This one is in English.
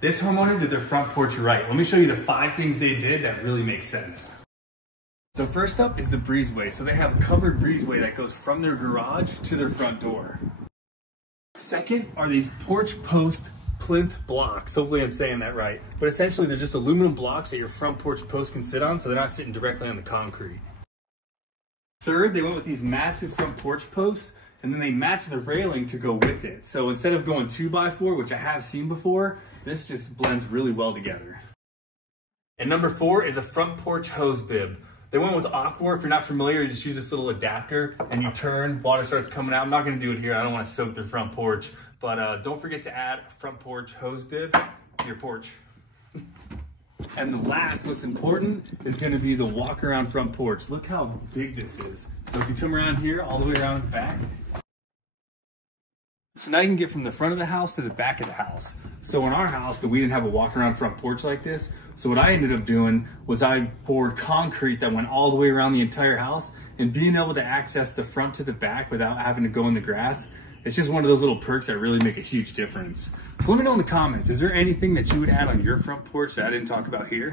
This homeowner did their front porch right. Let me show you the 5 things they did that really make sense. So first up is the breezeway. So they have a covered breezeway that goes from their garage to their front door. Second are these porch post plinth blocks. Hopefully I'm saying that right. But essentially they're just aluminum blocks that your front porch post can sit on, so they're not sitting directly on the concrete. Third, they went with these massive front porch posts, and then they matched the railing to go with it. So instead of going 2x4, which I have seen before, this just blends really well together. And number 4 is a front porch hose bib. They went with Aqua. If you're not familiar, you just use this little adapter and you turn, water starts coming out. I'm not gonna do it here, I don't wanna soak their front porch, but don't forget to add a front porch hose bib to your porch. And the last, most important, is gonna be the walk around front porch. Look how big this is. So if you come around here, all the way around the back, so now you can get from the front of the house to the back of the house. So in our house, but we didn't have a walk around front porch like this. So what I ended up doing was I poured concrete that went all the way around the entire house, and being able to access the front to the back without having to go in the grass, it's just one of those little perks that really make a huge difference. So let me know in the comments, is there anything that you would add on your front porch that I didn't talk about here?